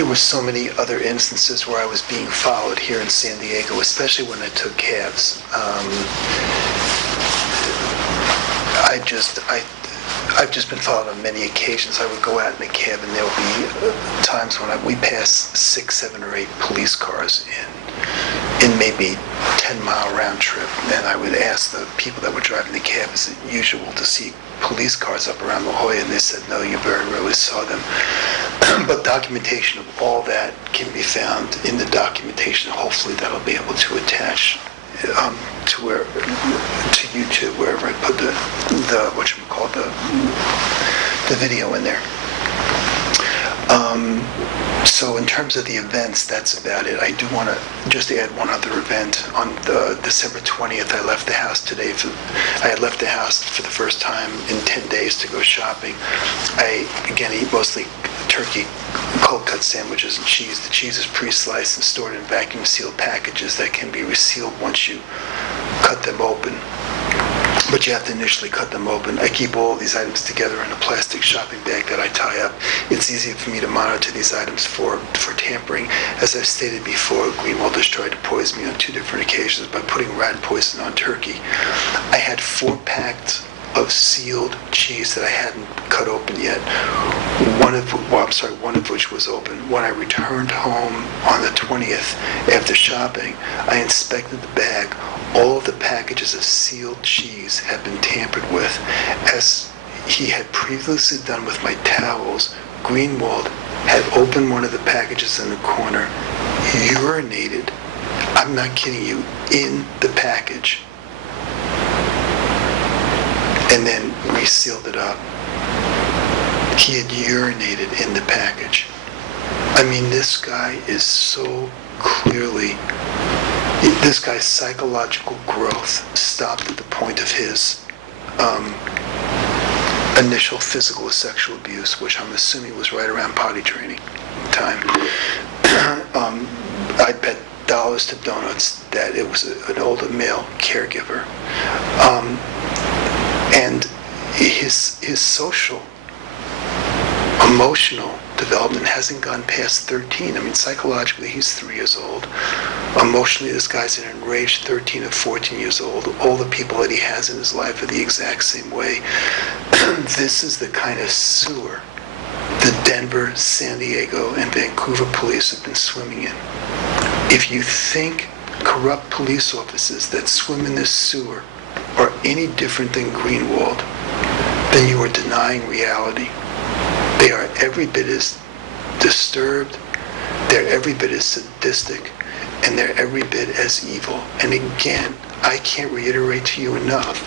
there were so many other instances where I was being followed here in San Diego, especially when I took cabs. I've just been followed on many occasions. I would go out in a cab, and there will be times when we pass 6, 7, or 8 police cars in maybe 10-mile round trip, and I would ask the people that were driving the cab, is it usual to see police cars up around La Jolla? And they said, no, you very rarely saw them. But documentation of all that can be found in the documentation. Hopefully that'll be able to attach to YouTube, wherever I put the video in there. So in terms of the events, that's about it. I do want to just add one other event. On December 20th, I left the house today. I had left the house for the first time in 10 days to go shopping. I, again, eat mostly turkey cold-cut sandwiches and cheese. The cheese is pre-sliced and stored in vacuum-sealed packages that can be resealed once you cut them open. But you have to initially cut them open. I keep all of these items together in a plastic shopping bag that I tie up. It's easy for me to monitor these items for tampering. As I've stated before, Greenwald has tried to poison me on 2 different occasions by putting rat poison on turkey. I had 4 packs of sealed cheese that I hadn't cut open yet. One of which was open. When I returned home on the 20th after shopping, I inspected the bag. All of the packages of sealed cheese had been tampered with. As he had previously done with my towels, Greenwald had opened one of the packages in the corner, urinated, I'm not kidding you, in the package, and then resealed it up. He had urinated in the package. I mean, this guy is so clearly, this guy's psychological growth stopped at the point of his initial physical or sexual abuse, which I'm assuming was right around potty training time. I bet dollars to donuts that it was an older male caregiver. And his social, emotional development hasn't gone past 13. I mean, psychologically, he's 3 years old. Emotionally, this guy's an enraged 13 or 14 years old. All the people that he has in his life are the exact same way. This is the kind of sewer the Denver, San Diego, and Vancouver police have been swimming in. If you think corrupt police officers that swim in this sewer are any different than Greenwald, then you are denying reality. They are every bit as disturbed, they're every bit as sadistic, and they're every bit as evil. And again, I can't reiterate to you enough,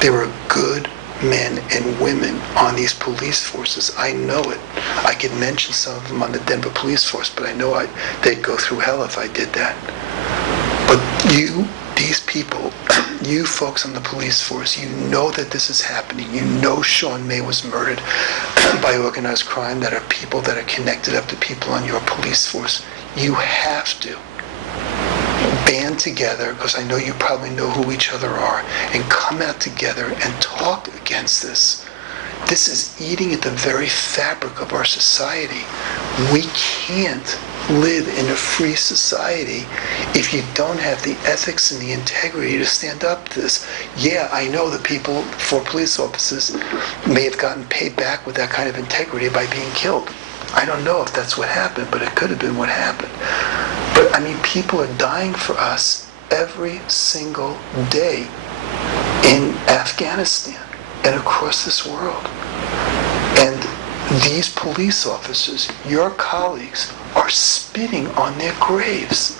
there are good men and women on these police forces. I know it. I could mention some of them on the Denver police force, but I know they'd go through hell if I did that. But these people, you folks on the police force, you know that this is happening. You know Sean May was murdered by organized crime, that are people that are connected up to people on your police force. You have to band together, because I know you probably know who each other are, and come out together and talk against this. This is eating at the very fabric of our society. We can't live in a free society if you don't have the ethics and the integrity to stand up to this. Yeah, I know the people, 4 police officers, may have gotten paid back with that kind of integrity by being killed. I don't know if that's what happened, but it could have been what happened. But I mean, people are dying for us every single day in Afghanistan and across this world. And these police officers, your colleagues, are spitting on their graves.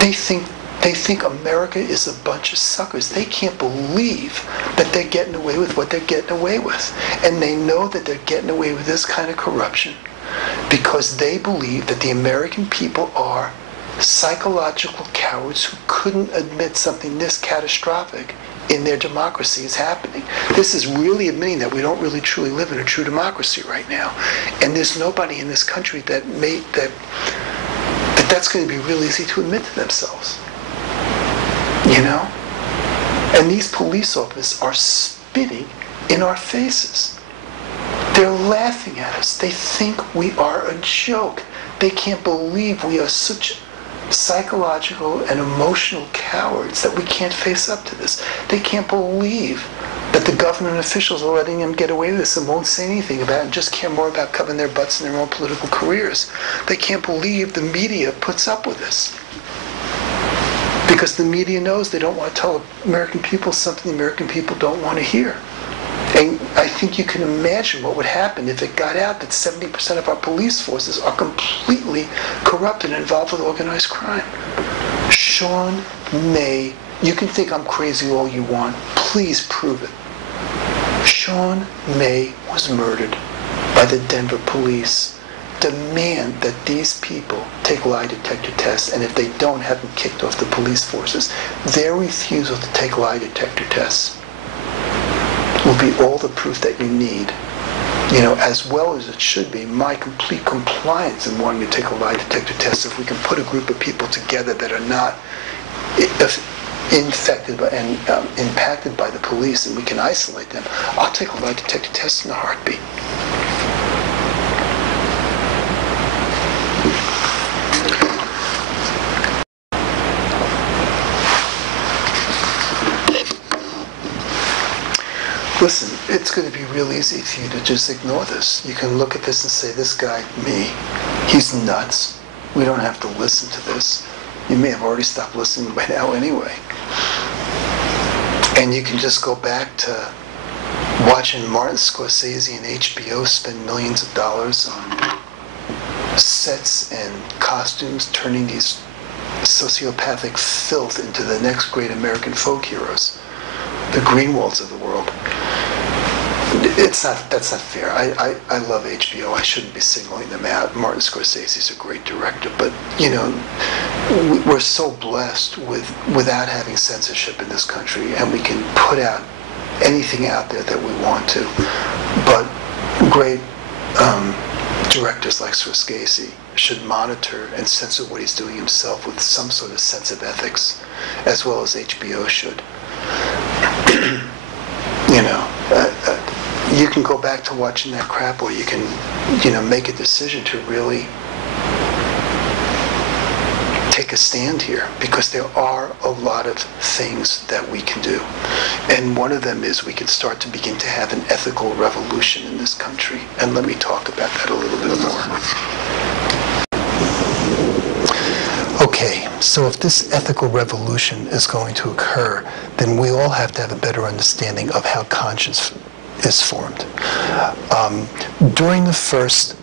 They think America is a bunch of suckers. They can't believe that they're getting away with what they're getting away with. And they know that they're getting away with this kind of corruption because they believe that the American people are psychological cowards who couldn't admit something this catastrophic in their democracy is happening. This is really admitting that we don't really truly live in a true democracy right now. And there's nobody in this country that's going to be real easy to admit to themselves. You know? And these police officers are spitting in our faces. They're laughing at us. They think we are a joke. They can't believe we are such psychological and emotional cowards that we can't face up to this. They can't believe that the government officials are letting them get away with this and won't say anything about it and just care more about covering their butts in their own political careers. They can't believe the media puts up with this. Because the media knows they don't want to tell American people something the American people don't want to hear. And I think you can imagine what would happen if it got out that 70% of our police forces are completely corrupt and involved with organized crime. Sean May, you can think I'm crazy all you want. Please prove it. Sean May was murdered by the Denver police. Demand that these people take lie detector tests, and if they don't, have them kicked off the police forces. Their refusal to take lie detector tests will be all the proof that you need, as well as it should be my complete compliance in wanting to take a lie detector test. If we can put a group of people together that are not infected by and impacted by the police, and we can isolate them, I'll take a lie detector test in a heartbeat. Listen, it's going to be real easy for you to just ignore this. You can look at this and say, this guy, me, he's nuts. We don't have to listen to this. You may have already stopped listening by now anyway. And you can just go back to watching Martin Scorsese and HBO spend millions of dollars on sets and costumes, turning these sociopathic filth into the next great American folk heroes, the Greenwalds of the world. That's not fair. I love HBO. I shouldn't be singling them out. Martin Scorsese's a great director, but we're so blessed without having censorship in this country, and we can put out anything out there that we want to. But great directors like Scorsese should monitor and censor what he's doing himself with some sort of sense of ethics, as well as HBO should. You can go back to watching that crap, or you can, make a decision to really take a stand here, because there are a lot of things that we can do. And one of them is we can start to begin to have an ethical revolution in this country. And let me talk about that a little bit more. Okay, so if this ethical revolution is going to occur, then we all have to have a better understanding of how conscience is formed. During the first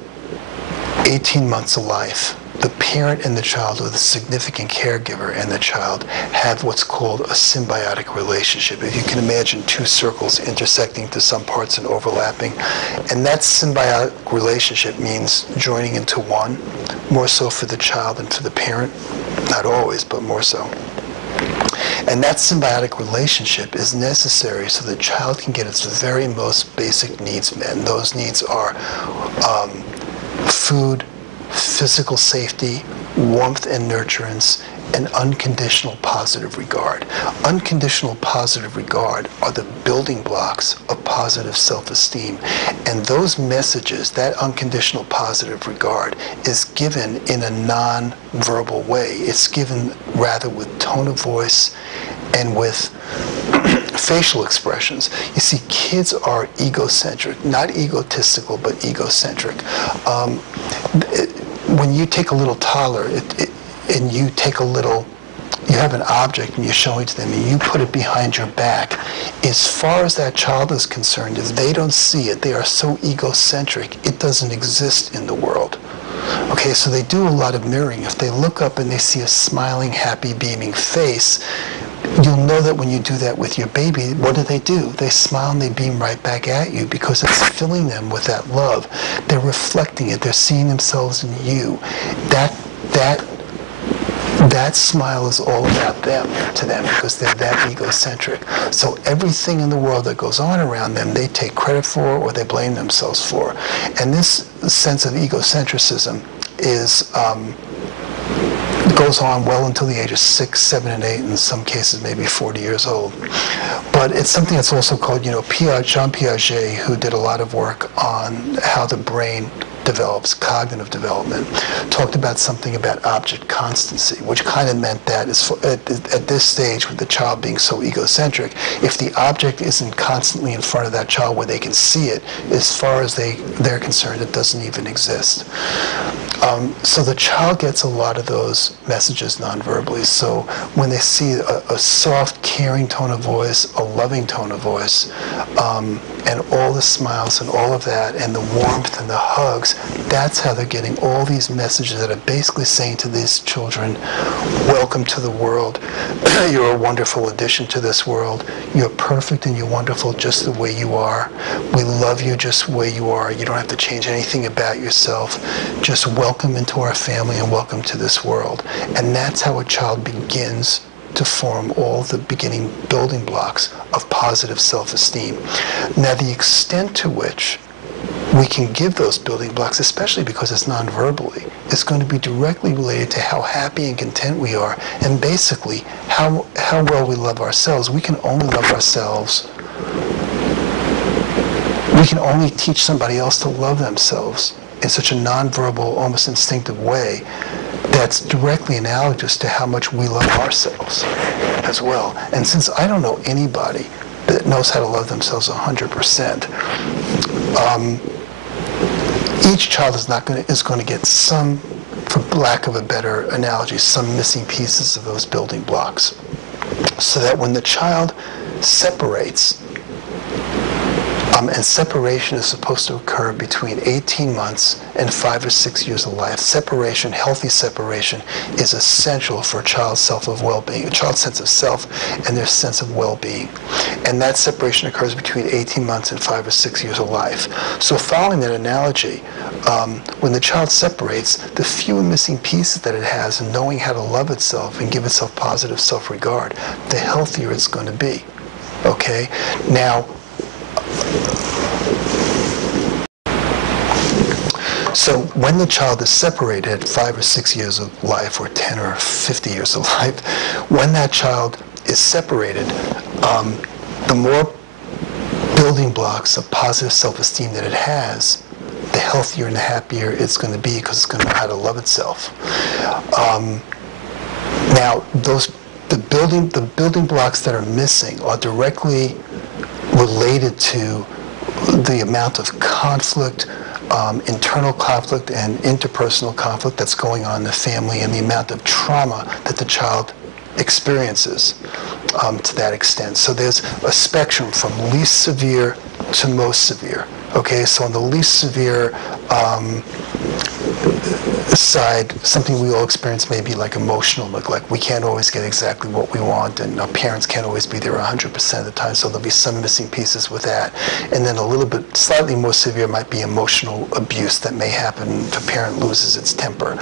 18 months of life, the parent and the child, or the significant caregiver and the child, have what's called a symbiotic relationship. If you can imagine two circles intersecting to some parts and overlapping. And that symbiotic relationship means joining into one, more so for the child than for the parent. Not always, but more so. And that symbiotic relationship is necessary so the child can get its very most basic needs met. And those needs are food, physical safety, warmth and nurturance, and unconditional positive regard. Unconditional positive regard are the building blocks of positive self-esteem. And those messages, that unconditional positive regard, is given in a non-verbal way. It's given rather with tone of voice and with facial expressions. You see, kids are egocentric, not egotistical, but egocentric. When you take a little toddler, and you have an object and you're showing to them and you put it behind your back, as far as that child is concerned, if they don't see it, they are so egocentric, it doesn't exist in the world. Okay, so they do a lot of mirroring. If they look up and they see a smiling, happy, beaming face, you'll know that when you do that with your baby, what do? They smile and they beam right back at you, because it's filling them with that love. They're reflecting it. They're seeing themselves in you. That smile is all about them, to them, because they're that egocentric. So everything in the world that goes on around them, they take credit for or they blame themselves for. And this sense of egocentrism goes on well until the age of 6, 7, and 8, in some cases maybe 40 years old. But it's something that's also called, Jean Piaget, who did a lot of work on how the brain develops, cognitive development, talked about something about object constancy, which kind of meant that at this stage, with the child being so egocentric, if the object isn't constantly in front of that child where they can see it, as far as they're concerned, it doesn't even exist. So the child gets a lot of those messages non-verbally. So when they see a soft, caring tone of voice, a loving tone of voice, and all the smiles and all of that, and the warmth and the hugs, that's how they're getting all these messages that are basically saying to these children, welcome to the world. You're a wonderful addition to this world. You're perfect and you're wonderful just the way you are. We love you just the way you are. You don't have to change anything about yourself. Just welcome into our family and welcome to this world. And that's how a child begins to form all the beginning building blocks of positive self-esteem. Now, the extent to which we can give those building blocks, especially because it's non-verbally, is going to be directly related to how happy and content we are, and basically how well we love ourselves. We can only love ourselves. We can only teach somebody else to love themselves in such a non-verbal, almost instinctive way that's directly analogous to how much we love ourselves as well. And since I don't know anybody that knows how to love themselves 100%, each child is going to get some, for lack of a better analogy, some missing pieces of those building blocks. So that when the child separates, and separation is supposed to occur between 18 months and 5 or 6 years of life. Separation, healthy separation, is essential for a child's sense of well-being, a child's sense of self and their sense of well-being. And that separation occurs between 18 months and 5 or 6 years of life. So following that analogy, when the child separates, the fewer missing pieces that it has in knowing how to love itself and give itself positive self-regard, the healthier it's going to be. Okay? Now, so when the child is separated at 5 or 6 years of life, or 10 or 50 years of life, when that child is separated, the more building blocks of positive self-esteem that it has, the healthier and the happier it's going to be, because it's going to know how to love itself. Now, the building blocks that are missing are directly related to the amount of conflict, internal conflict and interpersonal conflict that's going on in the family, and the amount of trauma that the child experiences to that extent. So there's a spectrum from least severe to most severe. Okay, so on the least severe side, something we all experience may be like emotional neglect. We can't always get exactly what we want, and our parents can't always be there 100% of the time, so there'll be some missing pieces with that. And then a little bit, slightly more severe might be emotional abuse that may happen if a parent loses its temper,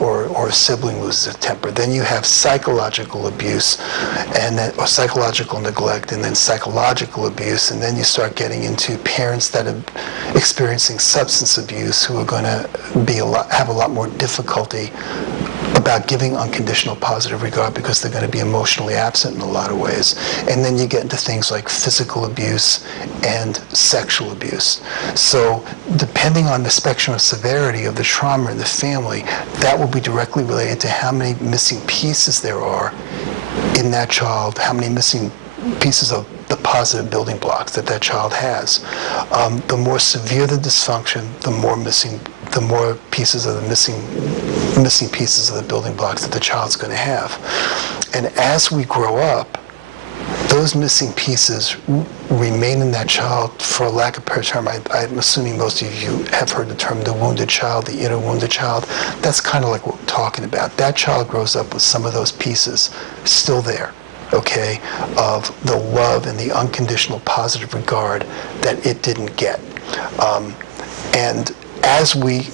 or a sibling loses its temper. Then you have psychological abuse, and then, or psychological neglect, and then psychological abuse, and then you start getting into parents that are experiencing substance abuse who are going to have a lot more difficulty about giving unconditional positive regard, because they're going to be emotionally absent in a lot of ways. And then you get into things like physical abuse and sexual abuse. So depending on the spectrum of severity of the trauma in the family, that will be directly related to how many missing pieces there are in that child, how many missing pieces of the positive building blocks that that child has. The more severe the dysfunction, the more pieces of the missing pieces of the building blocks that the child's going to have. And as we grow up, those missing pieces remain in that child, for lack of a better term. I'm assuming most of you have heard the term the wounded child, the inner wounded child. That's kind of like what we're talking about. That child grows up with some of those pieces still there, okay, of the love and the unconditional positive regard that it didn't get. And as we